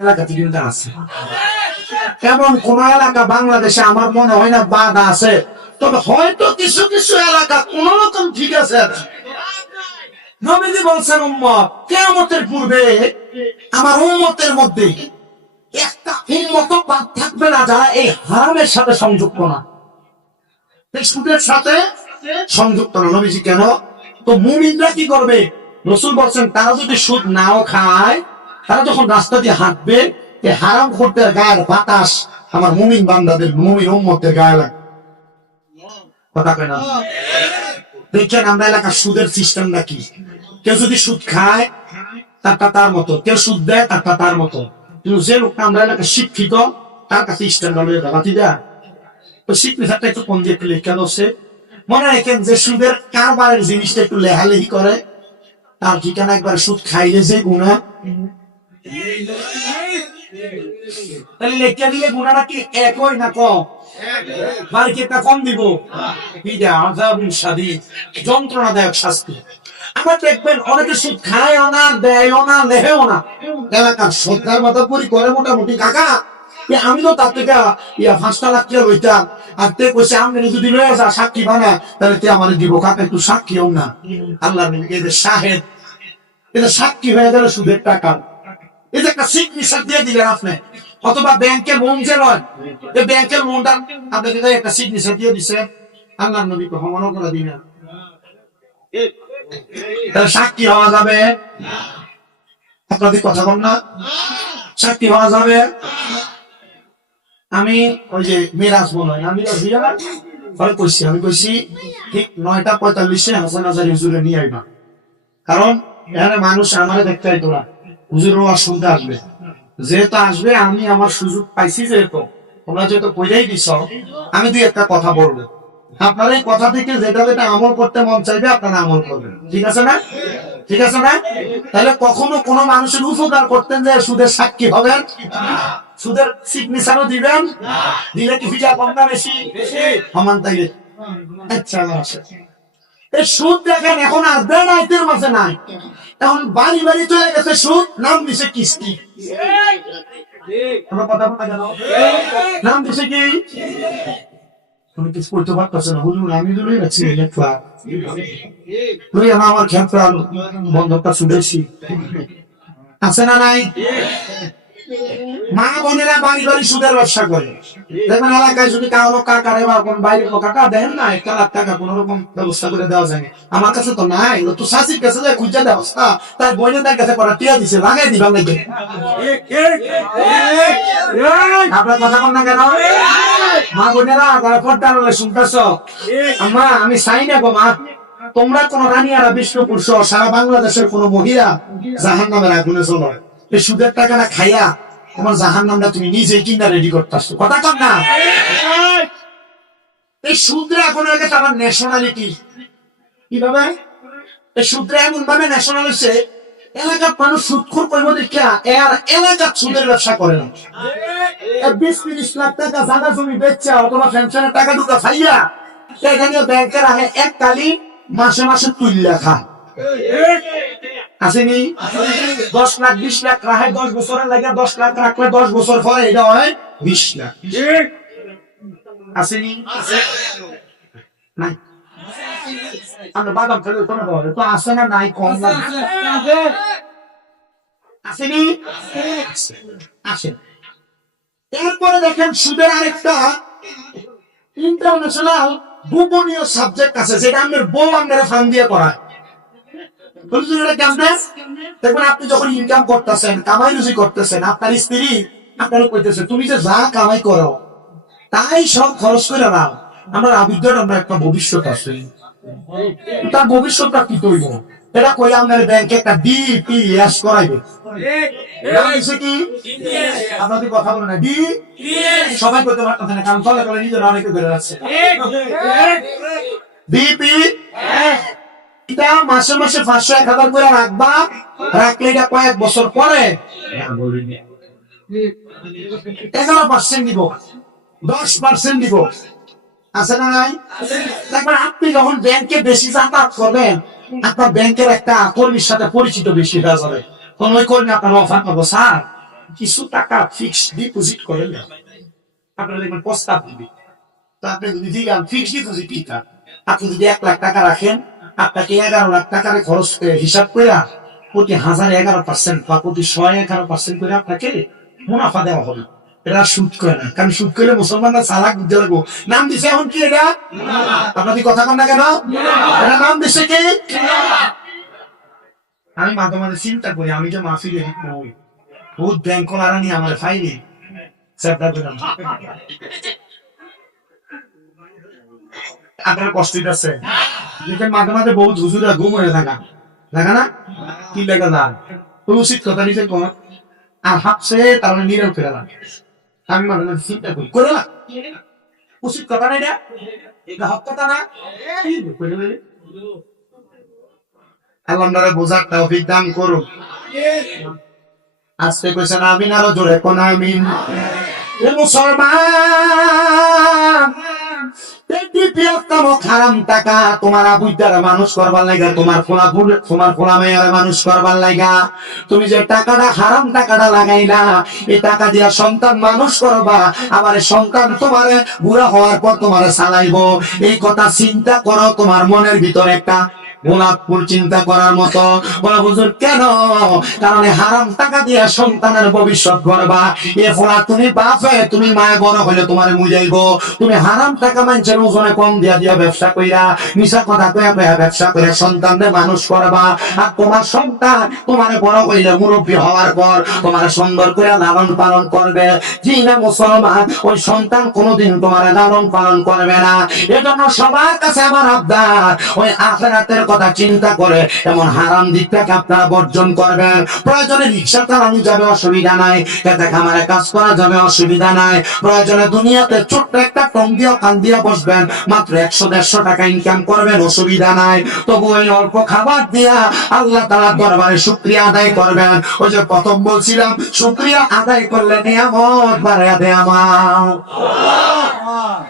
এলাকাতে কিন্তু আছে। এমন কোন এলাকা বাংলাদেশে আমার মনে হয় না বাধা আছে, তবে হয়তো কিছু কিছু এলাকা কোন রকম ঠিক আছে। নবীজি বলছেন উম্মত কিয়ামতের পূর্বে আমার উম্মতের মধ্যে একটা উম্মত বাদ থাকবে না যারা এই হারামের সাথে সংযুক্ত না, এই সুদের সাথে সংযুক্ত না। নবীজি কেন? তো মুমিনরা কি করবে? রাসূল বলছেন তারা যদি সুদ নাও খায়, তারা যখন রাস্তা দিয়ে হাঁটবে এই হারাম খোরদের গায়ের বাতাস আমার মুমিন বান্দাদের মুমিন উম্মতের গায়ে লাগে। কথা কয় না? দেখেন আমরা এলাকার সুদের সিস্টেমটা কি। কেউ যদি সুদ খায় তারটা তার মতো, কেউ সুদ দেয় তারটা তার মতো। কিন্তু যে লোকটা আমরা এলাকার শিক্ষিত তার কাছে স্ট্যান্ডার্ড হয়ে যাবে দেয় ওই শিক্ষিতটা একটু কম দিয়ে একটু লেখা বসে। মনে রাখেন যে সুদের কারবারের জিনিসটা একটু লেহালেহি করে তার ঠিকানা একবার সুদ খাইলে যে গুণা, তাহলে লেখা দিলে গুণাটা কি একই না কম? বাড়িকে একটা কম দিব, যন্ত্রণাদায়ক শাস্তি। আমার দেখবেন অনেকে সুদ খায়ও না, দেয়ও না, নেহেও না, এলাকার শ্রদ্ধার মতো পরি করে মোটামুটি। কাকা আমি তো তার থেকে 5 লাখ টাকা লইতাম, আর তে কইছে আমি যদি লয়ে যা সাক্ষী বানা তাহলে তে আমার দিব। কাকা একটু সাক্ষীও না, আল্লাহ এদের শাহেদ, এটা সাক্ষী হয়ে গেল সুদের টাকা। এই যে একটা সিগনেচার দিয়ে দিলেন আপনি, অথবা ব্যাংকের লোন যে লয়, এই ব্যাংকের লোনটা আপনাকে একটা সিগনেচার দিয়ে দিছে, আল্লাহ নবী কখনো করে দিন তাহলে সাক্ষী হওয়া যাবে? আপনাদের কথা বল না, সাক্ষী হওয়া যাবে? আমি ওই যে মেরাজ মনে হয় আমি কইছি, আমি কইছি ঠিক 9:45 হাসান হাজারি হুজুরে নিয়ে আইবা, কারণ এখানে মানুষ আমারে দেখতে আইতো না, হুজুরের ওয়াজ শুনতে আসবে। যেহেতু আসবে আমি আমার সুযোগ পাইছি, যেহেতু তোমরা যেহেতু কইরাই দিছ, আমি দুই একটা কথা বলবো। আপনার এই কথা থেকে যেটা যেটা আমল করতে মন চাইবে আপনারা আমল করবেন, ঠিক আছে না? ঠিক আছে না? তাহলে কখনো কোনো মানুষের উপকার করতেন যে সুদের সাক্ষী হবেন, সুদের সিগনেচারও দিবেন, দিলে কি ফিজা কম না বেশি? সমান তাইলে আচ্ছা এই সুদ দেখেন এখন আর বেড়াইতের মাঝে নাই, এখন বাড়ি বাড়ি চলে গেছে সুদ, নাম দিছে কিস্তি। কথা বলা গেল নাম দিছে কি? তুমি কিছু করতে পারতেছে না, হুজুর আমি তো লই রাখছি আমার ক্ষেত্রে বন্ধকটা শুনেছি, আছে না নাই? মা বোনেরা বাড়ি বাড়ি সুদের ব্যবসা করে। দেখবেন এলাকায় যদি কারো কাকারে বা কোন বাইরে কাকা দেন না 1 লাখ টাকা কোন রকম ব্যবস্থা করে দেওয়া যায়, আমার কাছে তো নাই, তো শাশির কাছে যায় খুঁজে ব্যবস্থা, তার বোনেদের কাছে করা টিয়া দিছে, লাগাই দিবা নাকি? আপনার কথা বল না কেন? মা বোনেরা তারা পর্দা শুনতেছ, আম্মা আমি চাই না গো মা তোমরা কোন রানিয়ারা বিষ্ণুপুর সহ সারা বাংলাদেশের কোন মহিলা জাহান্নামের আগুনে চলো, এই সুদের টাকাটা খাইয়া তোমার জাহান্নামটা তুমি নিজেই কিনা রেডি করতেছো। কথা কর না? এই সুদরা এখন হয়ে গেছে আমার ন্যাশনালিটি। কিভাবে এই সুদরা এমন ভাবে ন্যাশনাল হচ্ছে, এলাকার মানুষ সুদখোর করবো দেখিয়া এর এলাকার সুদের ব্যবসা করে না। 20-30 লাখ টাকা জায়গা জমি বেচা অথবা পেনশনের টাকা ঢুকা খাইয়া এখানে ব্যাংকের আগে এক কালি মাসে মাসে তুইলা খা আসেনি। 10 লাখ 20 লাখ রাখে 10 বছরের লাগে, 10 লাখ রাখলে 10 বছর পরে এটা হয় 20 লাখ। আসেনি? নাই আমরা বাদাম খেলে তো আসে না? নাই কম না আসেনি? আসেন। এরপরে দেখেন সুদের আরেকটা ইন্টারন্যাশনাল গোপনীয় সাবজেক্ট আছে, যেটা আমাদের বউ আমাদের ফান দিয়ে করায়। দেখবেন আপনি যখন ইনকাম করতেছেন, কামাই রুজি করতেছেন, আপনার স্ত্রী আপনার কইতেছে তুমি যে যা কামাই করো তাই সব খরচ করে নাও, আমরা আবিদ্যার আমরা একটা ভবিষ্যৎ আছে, তার ভবিষ্যৎটা কি তৈব এটা কই আমাদের ব্যাংকে একটা ডিপিএস করাইবে। কি আপনাদের কথা বলে না ডি সবাই করতে পারতেছে না, কারণ চলে চলে নিজের অনেকে করে যাচ্ছে। ডিপি এটা মাসে মাসে 500-1000 করে রাখবা, রাখলে এটা কয়েক বছর পরে 11% দিব, 10% দিব, আছে না নাই? দেখবেন আপনি যখন ব্যাংকে বেশি যাতায়াত করবেন, আপনার ব্যাংকের একটা কর্মীর সাথে পরিচিত বেশি হয়ে যাবে, কোন ওই কর্মী আপনার অফার করবো, স্যার কিছু টাকা ফিক্সড ডিপোজিট করে না, আপনারা দেখবেন প্রস্তাব দিবে। তো আপনি যদি দিলাম ফিক্সড ডিপোজিট দিতা, আপনি যদি 1,00,000 টাকা রাখেন, আপনাকে 11 লাখ টাকার খরচ হিসাব করে প্রতি 1011% বা প্রতি 111% করে আপনাকে মুনাফা দেওয়া হবে। এরা সুদ করে না, কারণ সুদ করলে মুসলমানরা চালাক বুঝতে লাগবো। নাম দিছে এখন কি এটা? আপনাদের কথা কন না কেন? এটা নাম দিছে কি? আমি মাঝে মাঝে চিন্তা করি, আমি যে মাহফিলে বহুত ব্যাংক নিয়ে আমার ফাইলে আপনার কষ্ট আছে। মাঝে মাঝে বহুত হুজুরা ঘুম হয়ে থাকা দেখা না, কি লেখা যায় উচিত কথা নিজের কোন আর হাফছে তার নিরব করে না। আমি মাঝে মাঝে চিন্তা করি করে না উচিত কথা না, এটা হক কথা না। আল্লাহ বোঝার তৌফিক দান করুন। আজকে কইছেন আমিন, আরো জোরে কোন আমিন। মুসলমান হারাম টাকা তোমার আবুইদার মানুষ করবার লাগা, তোমার ফোলা মেয়ের মানুষ করবার লাগা, তুমি যে টাকাটা হারাম টাকাটা লাগাইলা, এই টাকা দিয়া সন্তান মানুষ করবা, আবার সন্তান তোমার বুড়া হওয়ার পর তোমার চালাইবো। এই কথা চিন্তা করো, তোমার মনের ভিতরে একটা গোলাপ ফুল চিন্তা করার মতো। বলা হুজুর কেন? কারণ হারাম টাকা দিয়ে সন্তানের ভবিষ্যৎ গড়বা। এ ফোলা তুমি বাপে তুমি মায়ে বড় হইলে তোমার মুজাইব। তুমি হারাম টাকা মানুষের ওজনে কম দিয়া দিয়া ব্যবসা কইরা, মিশা কথা কইয়া কইয়া ব্যবসা করে সন্তানদের মানুষ করবা। আর তোমার সন্তান তোমার বড় হইলে মুরব্বী হওয়ার পর তোমার সুন্দর করে লালন পালন করবে। জি না মুসলমান, ওই সন্তান কোনোদিন তোমার লালন পালন করবে না। এজন্য সবার কাছে আমার আবদার, ওই আখিরাতের কথা চিন্তা করে এমন হারাম দিকটাকে আপনারা বর্জন করবেন। প্রয়োজনে রিক্সা চালানো যাবে, অসুবিধা নাই। খেতে খামারে কাজ করা যাবে, অসুবিধা নাই। প্রয়োজনে দুনিয়াতে ছোট্ট একটা টং দিয়ে কান দিয়ে বসবেন, মাত্র 100-150 টাকা ইনকাম করবেন, অসুবিধা নাই। তবু ওই অল্প খাবার দিয়া আল্লাহ তাআলার দরবারে শুকরিয়া আদায় করবেন। ওই যে প্রথম বলছিলাম, শুকরিয়া আদায় করলে নিয়ামত বাড়ায়া দেয় আমার।